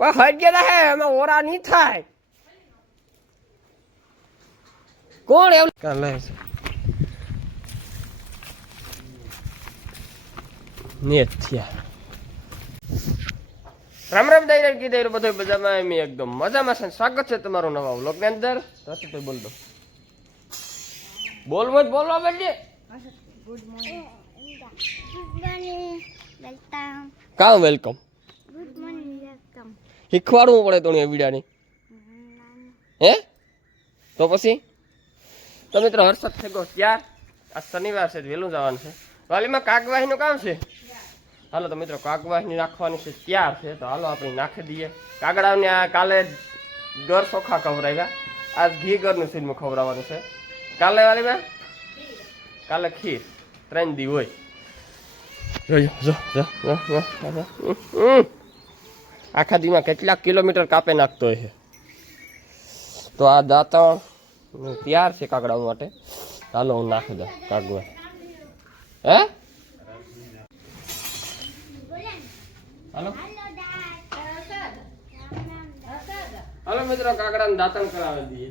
પણ હરગે રહે એમાં ઓરા નહીં થાય કોણ એવું કાલે છે નેટ થયા રામ રામ દાયરા કીધા એ બધો મજામાં એમ એકદમ મજામાં છે સ્વાગત છે તમારું નવા વ્લોગની અંદર તો તો બોલ દો બોલવો જ બોલવા બેઠે good morning Good morning. Welcome. કાં વેલકમ Good morning. Welcome. શીખવાડવું પડે તો વિડાની હે? તો પછી? તો મિત્રો હર્ષદ થેગો ત્યાર. આ શનિવાર છે વહેલું જવાનું છે. વાલીમાં કાગવાહીનું કામ છે? હાલો તો મિત્રો કાગવાહી નાખવાની છે ત્યાર છે. તો હાલો આપણે નાખી દઈએ. કાગડાને આ કાલે ગર ચોખા ખવડાવ્યા. આજ ઘી ઘરનું સીનમાં ખવડાવવાનું છે. કાલે વાલીમાં કાલે ખીર. ત્રણ દી હોય. જોજો જો જો જો જો, જો. હમ. આખા દીમાં કેટલાક કિલોમીટર કાપે નાખતો છે. તો આ દાંતણ તૈયાર છે કાકડાઓ માટે. ચાલો હું નાખી દઉં કાગવા હે? હાલો. હાલો મિત્રો કાકડાને દાંતણ કરાવી દઈએ.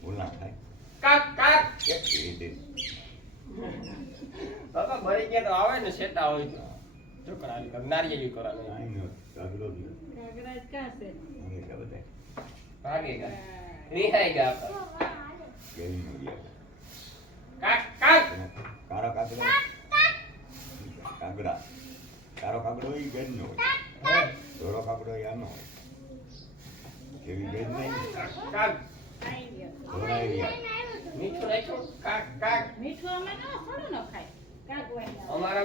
ભૂલ ના થાય કાક કાક એક રીતે બાબા મરી ગયા તો આવે ને શેટા હોય જો કરાવી કાક નારિયેળી કરાવી ગાગરો ગાગરા ક્યાં છે? મને કે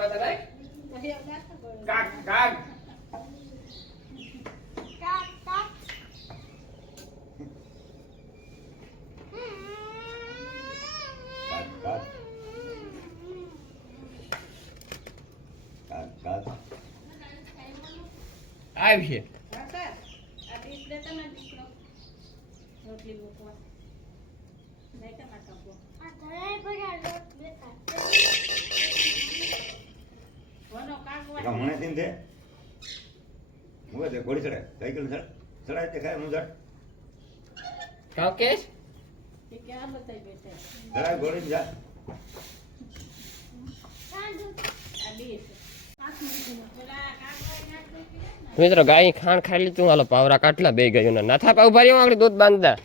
બતા નહીં. 干干。干干。干干。爱皮。ઘોડી ચડે સાયકલ ચડે ચડાય તે ખાય હું ચડ કાં કેસ એ ક્યાં બતાવી બેઠા? ચડાય ઘોડી જા મિત્રો ગાય ખાણ ખાઈ લીધું. હાલો પાવરા કાટલા બે ગયું ના થા પાવ ભર્યો આગળ દૂધ બાંધતા.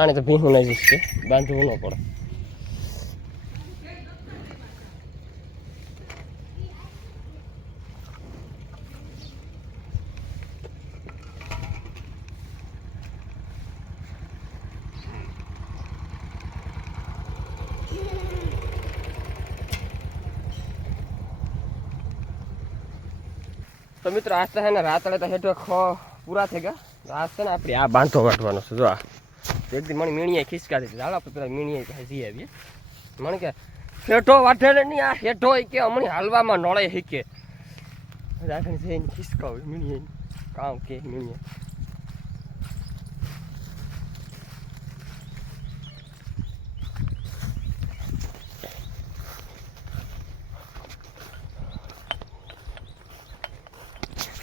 આને તો ભીહું નહીં જશે બાંધવું ન પડે. તો મિત્રો આજ તો હે ને રાતળે તો હેઠળ ખ પૂરા થઈ ગયા. આજ છે ને આપણે આ બાંધો વાટવાનો છે, જો આ. દી મને મીણીએ ખિસકાતી હતી હાલો, આપણે પેલા મીણીએ જઈ આવીએ. મને કે હેઠો ને નહીં આ હેઠો કે હમણાં હાલવામાં નળે શીખે. રાખીને જઈને ખિસકાવ, મીણીએ. કામ કે મીણીએ.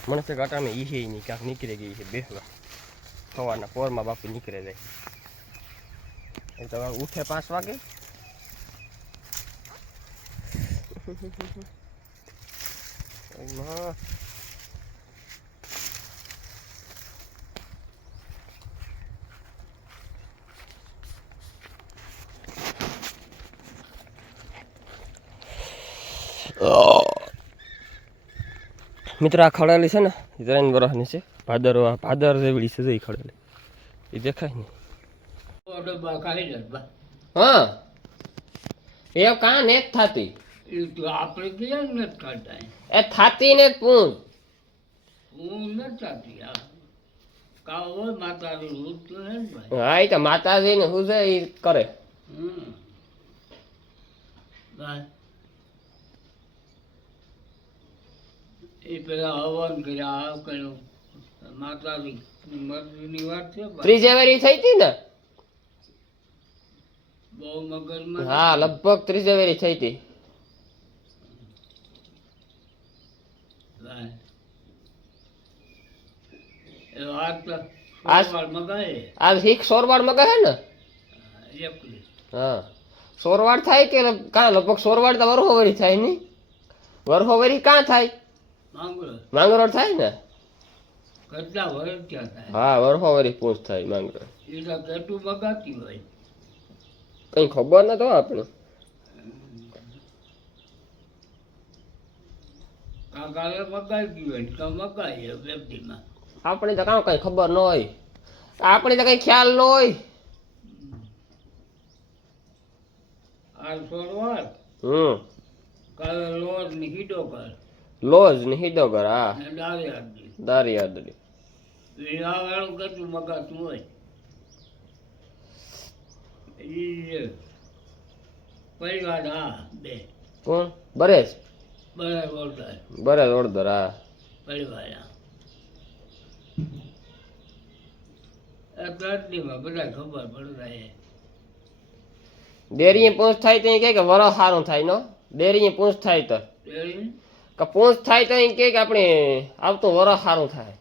મને તો ગાટામાં ઈ છે નહીં, ક્યાંક નીકળી ગઈ છે બેસવા સવારના પોરમાં બાપુ નીકળે જાય. એ તો ઉઠે પાંચ વાગે. મિત્ર, આ ખડેલી છે ને ત્રણ વર્ષની છે. ભાદર ભાદર જેવડી છે જઈ ખડેલી. એ દેખાય ને ડબ્બા ખાઈ જતા હા. એ કા ને થાતી? આપણે ક્યાં ને એ થાતી ને પૂન પૂન ને ભાઈ. હા એ તો માતાજી ને શું છે એ કરે. એ પેલા હવન કર્યા આ કર્યું. માતાજી મરજીની વાત છે ભાઈ ત્રીજે વેરી થઈ હતી ને? બહુ મગજમાં હા લગભગ ત્રીજે વેરી થઈ હતી. આ હીક સોરવાડ મગા હે ને? હા સોરવાડ થાય કે કાં લગભગ સોરવાડ તો વરહોવરી થાય નહીં વરહોવરી કાં થાય? માંગરો માંગરોળ થાય ને? હા વરહોવરી પૂંછ થાય માંગરોળ. કેટલું મગાતી હોય. કઈ ખબર ન તો આપણે આપણે તો કામ કઈ ખબર ન હોય. આપણે તો કઈ ખ્યાલ ન હોય. હમ. લોટની કીધો કર. લોજ ને હિડોગર હા. ને ડાળી આપી દારી આદરી આ વાળું કેટલું મગાતું હોય? ઈ પરિવાર હા બે. કોણ? બરેશ બરાબર ઓળખાય બરેશ ઓળદર હા. પરિવાર હા બધા ખબર પડે ડેરી પૂંછ થાય તો કે વરો સારું થાય નો? ડેરી પૂંછ થાય તો. કે પૂંછ થાય તો કે આપણે આવતું વરસ સારું થાય.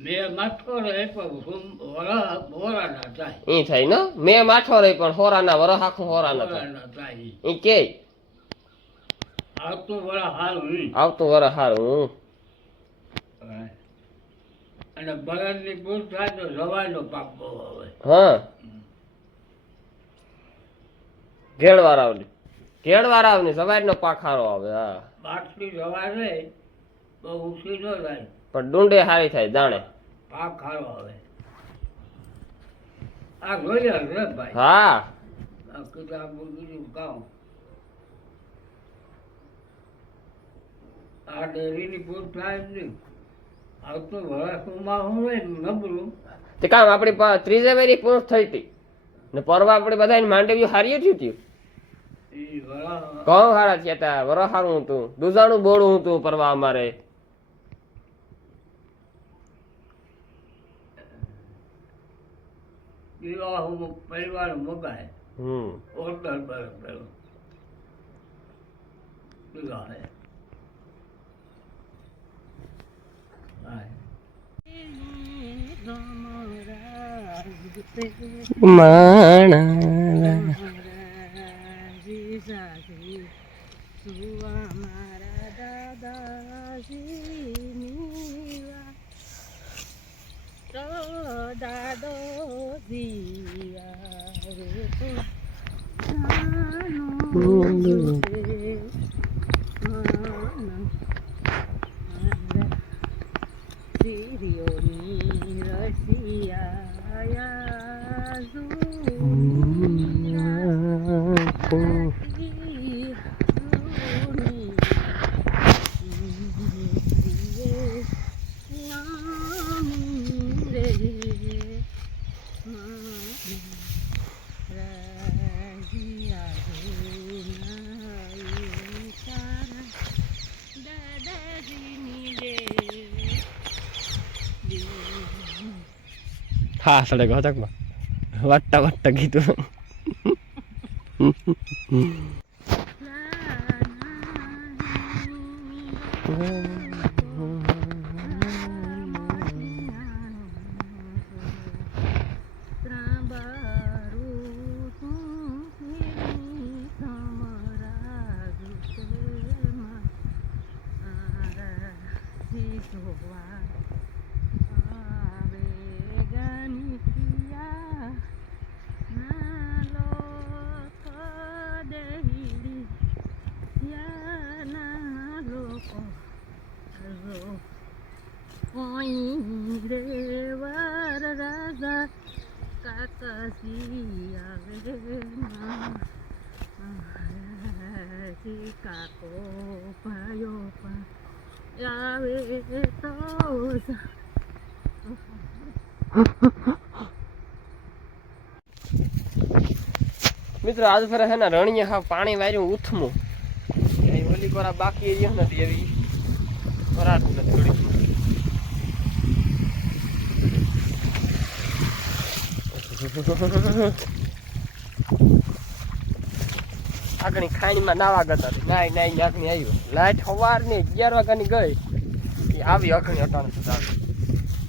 મેં માથો રહે પણ વરા વરાના થાય. એ થાય ને? મેં માઠો રહી પણ હોરાના વરસ આખું હોરાના થાય. વરાના કે. આવતું વરા હાર હું. આવતું વરસ હાર હું. અને બળદની ભૂલ થાય તો રવાનો પાક બહુ આવે. હા. ઘેડવાળાવની ઘેડવાળાવની સવારનો પાખારો આવે હા. બાટલી રવા રહે બહુ ઊંચી ન થાય. પણ ડુંડે સારી થાય જાણે. પાક ખારો આવે. આ જોયા રે ભાઈ. હા. આ કીધું કામ આ ડેરીની પૂર થાય નહીં. આવતું વરસમાં હું ને નબળું. તે કામ આપણી ત્રીજે વેરી પૂંછ થઈ હતી. ને પરવા આપણે બધા માંડવી હારી થયું હતું. કોણ હારા થયા હતા વરસ હારું હતું દુજાણું બોળું હતું પરવા અમારે. વિવાહ પરિવાર મગાય હમ. ઓર્ડર બરાબર વિવાહ. હે હા દાદો સિરિયોની haasale kohta kun Wata wata gitu. Mm-hmm. વાટતા વાટતા કીધું મિત્રો, આજ ફરે હે ને રણીએ હા પાણી વાર્યું ઉથમું એ ઓલી કોરા બાકી રહ્યો નથી એવી કોરા નથી ઘડીકમાં. આગળની ખાણીમાં નાવા ગતા નાઈ નાઈ આગની આવ્યો. લાઈટ સવારની અગિયાર વાગ્યાની ગઈ. એ આવી અઘણી અટાણ સુધી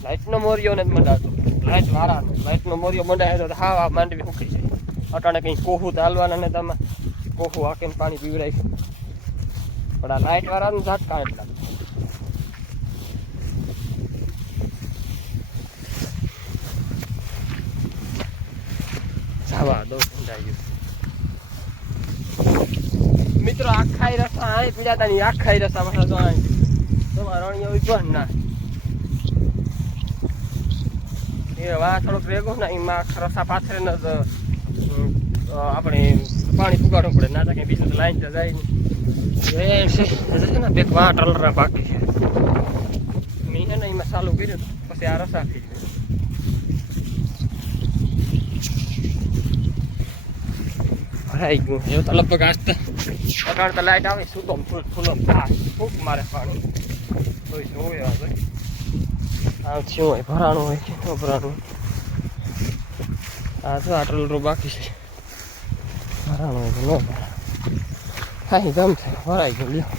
લાઈટનો મોરિયો ને મંડાતો. લાઈટ વાળાનો. લાઈટનો મોરિયો મંડાય તો હા માંડવી સુકી જાય. અટાણે કંઈ કોહું ચાલવાના ને તમે કોહું આકે પાણી પીવડાય પણ આ લાઈટ વાળાનું ઝાટકા એટલા. જવા દો ઠંડાઈ ગયું. મિત્રો આખાઈ રસ્તા આય પીડાતા ની આખાઈ રસ્તા પાછા તો આય તમારા રણીઓ પણ ના. એ વા થોડોક ભેગો ને, એમાં રસ્તા પાથરે ને આપણે પાણી પુગાડવું પડે, ના તો કઈ બીજું લાઈન તો જાય એ છે ને બે વા ટલરા બાકી છે. મેં ને એમાં ચાલુ કર્યું, પછી આ રસ્તા થઈ ગયો. એવું તો લગભગ આજતા અટાણ તો લાઈટ આવે સુતો ફૂલ ફૂલો ફૂક મારે પાણી કોઈ જોવે આમ શું હોય ભરાણું હોય કે તો ભરાણું. આ તો આટલું રૂ બાકી છે. ભરાણું હોય ન ભરાણું. હા ગમ છે ભરાઈ ગયું લ્યો.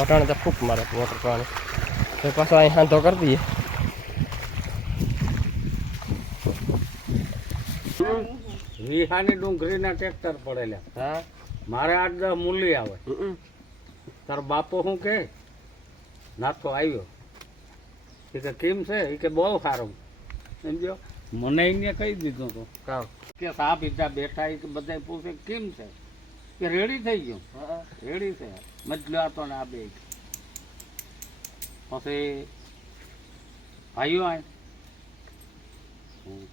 અટાણે તો ફૂક મારે મોટર પાણી. તો પાછો અહીં હાંધો કરી દઈએ. વિહાની ડુંગળીના ટ્રેક્ટર પડેલા. હા? મારે આઠ દસ મૂલી આવે. તાર બાપો શું કે? નાતો આવ્યો એ કે કેમ છે? એ કે બહુ સારું. સમજો મને એને કહી દીધું તો. કે સાપ પીધા બેઠા એ કે બધા પૂછે કેમ છે? કે રેડી થઈ ગયું. હા. રેડી છે. મતલ્યો હતો ને આ બે. પછી ભાઈઓ આય.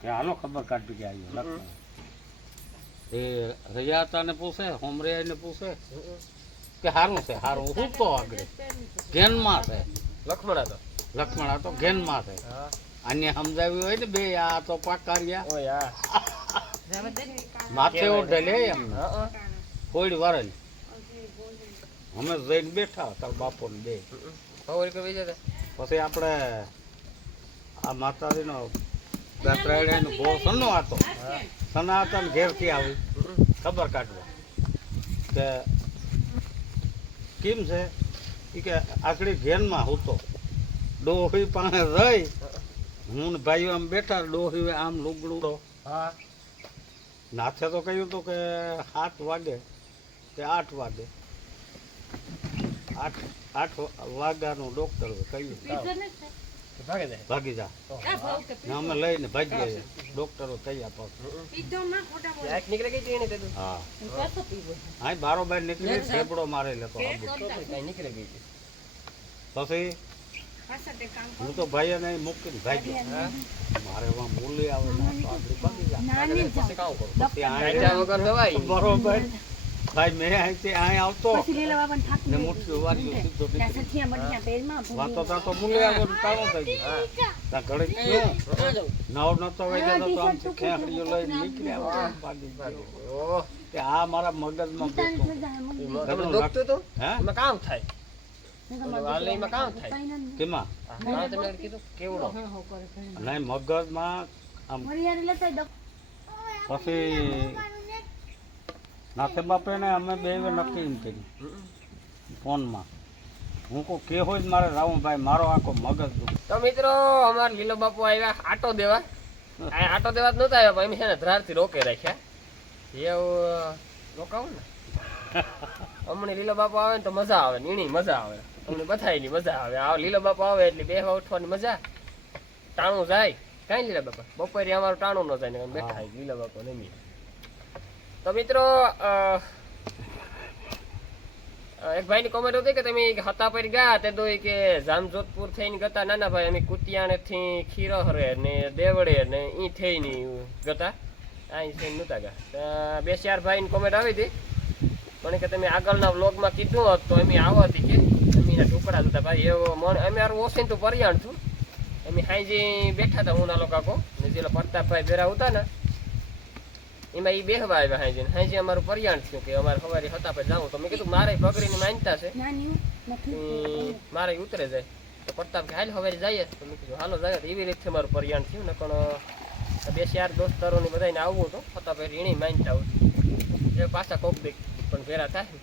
કે હાલો ખબર કાઢી કે આવ્યો એ રહ્યા હતા ને પૂછે હોમરે ને પૂછે કે સારું છે સારું હું તો આગળ. ઘેનમાં છે. લક્ષ્મણ તો. લક્ષ્મણ આ તો ઘેનમાં છે. આને સમજાવ્યું હોય ને બે આ તો પાકાર્યા ઓય આ. માથે ઓઢે લે એમ. કોઈ વરલ અમે જઈને બેઠા તાર બાપો ને બે પછી આપણે આ માતાજીનો દાત્રાયણનો બહુ સન્નો હતો? સનાતન ઘેરથી આવી ખબર કાઢવા. કે કેમ છે? એ કે આકડી ઘેરમાં હતો. ડોહી પાસે રહી હું ને ભાઈઓ આમ બેઠા ડોહી આમ લુગડું હા. નાથે તો કહ્યું હતું કે સાત વાગે કે આઠ વાગે. આઠ આઠ વાગ્યાનું ડૉક્ટર કહ્યું ભાગે ભાગી જા. અમે લઈને ભાગી ગયા ડોક્ટરો તે તો હા. હા બારોબાર નીકળી ફેફડો મારે લેતો આબુ. કઈ નીકળી ગઈ હતી પછી. હું તો ભાઈ ને મૂકીને ભાગી મારે એમાં મૂલી આવે બરોબર. ભાઈ મેં અહીંથી અહીં આવતો. ને મોટી વાત નીકળી. વાતો તાતો મૂલી આવે ને ટાણો થઈ ગયો. ત્યાં ઘડીક થયો. નવ નતો વાગ્યા તો તો આમથી ખેંચડીઓ લઈને નીકળ્યા. આમ ભાગી ગયો. ઓહ કે આ મારા મગજમાં દુખતું હતું હે એમાં કામ થાય. ઓલું કામ થાય. કેમાં? હા, કામ તમે કીધું કેવડો? નહીં મગજમાં આમ વરિયાળી લેતા ડો પછી નાથે બાપે ને અમે બે નક્કી એમ કર્યું. ફોનમાં. હું કહું, કે હોય મારે રાવણભાઈ મારો આખો મગજ. તો મિત્રો, અમાર લીલો બાપુ આવ્યા આટો દેવા. આ આટો દેવા જ નહોતા આવ્યા, પણ એમ છે ને, ધ્રારથી રોકે રાખ્યા. એવું રોકાવું ને? અમને લીલો બાપુ આવે ને તો મજા આવે, નીણી મજા આવે. અમને બધાયની મજા આવે. આ લીલો બાપુ આવે એટલે બેહવા ઉઠવાની મજા. ટાણું જાય. કાંઈ લીલા બાપા. બપોરે અમારું ટાણું ન જાય, ને બેઠા લીલા બાપુ નમી તો મિત્રો એક ભાઈની કોમેન્ટ હતી કે તમે હતા પર ગયા તે તો ઈ કે જામજોધપુર થઈને ગતા નાના ભાઈ, અમે કુતિયાને થી ખીરહરે ને દેવડે ને ઈ થઈને ગતા. અહીં થઈને નહોતા ગયા. બે ચાર ભાઈની કોમેન્ટ આવી હતી. પણ કે તમે આગળના વ્લોગમાં કીધું હોત તો એમ આવો હતી કે અમે એના ટુકડા હતા ભાઈ, એવો મન અમે મારું ઓછીને તો પરિયાણ છું એમ હાઈજી બેઠા હતા, હું લોકો. ને જેલા પ્રતાપભાઈ બેરા હતા ને એમાં એ બેહવા આવ્યા હાજી હાજી અમારું પરિયાણ થયું કે અમારે સવારે હતા પર જાઉં તો મેં કીધું મારે પગડીની માનતા છે. મારે ઉતરે જાય. તો પ્રતાપ કે હાલ હવે જઈએ. તો મેં કીધું હાલો જાય. એવી રીતે મારું પરિયાણ થયું. ને પણ બે ચાર દોસ્તારોને બધાને આવવું હતું. હતા પછી એની માનતા એ પાછા કોક દે પણ ભેરા થાય.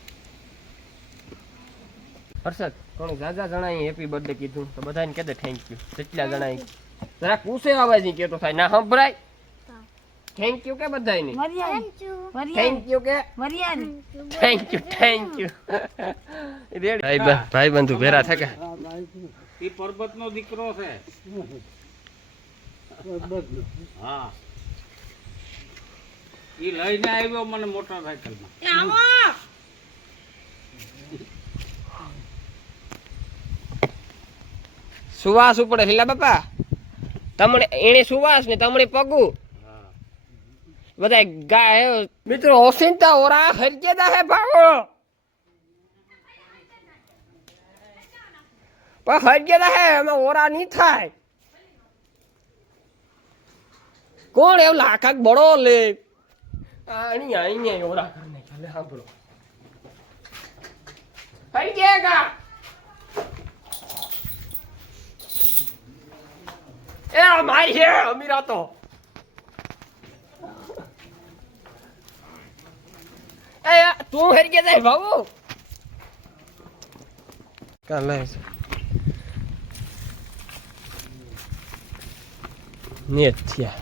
હર્ષદ પણ જાજા જણાય હેપી બર્થડે કીધું. તો બધાને કહે થેન્ક યુ જેટલા જણાય જરાક પૂછે આવાજ નહીં કહેતો થાય. ના સંભળાય. થેન્ક યુ કે બધાને થેન્ક યુ કે? થેન્ક યુ થેન્ક યુ ભાઈ ભાઈ બંધુ ભેરા થકે એ પર્વતનો દીકરો છે. હા. એ લઈને આવ્યો મને મોટરસાયકલમાં. સુવાસ ઉપડે લીલા બાપા. તમને એને સુવાસ ને તમને પગું. બધા ગાય મિત્રો, ઓસિંતા ઓરા હરજેદા હે ભાવો. પણ હરજેદા હે, એમાં ઓરા નહીં થાય. કોણ એવું લાખાક બળો લે? આણી આઈને ઓરા કરને ચાલે, સાંભળો. હરજેગા એ મારી હે, અમીરા તો. તું હરી ગયા જાય બાબુ કાલે નેત થયા.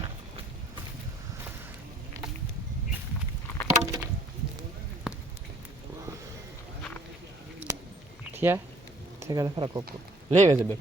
કાલે ખરા કોક લેવે છે બે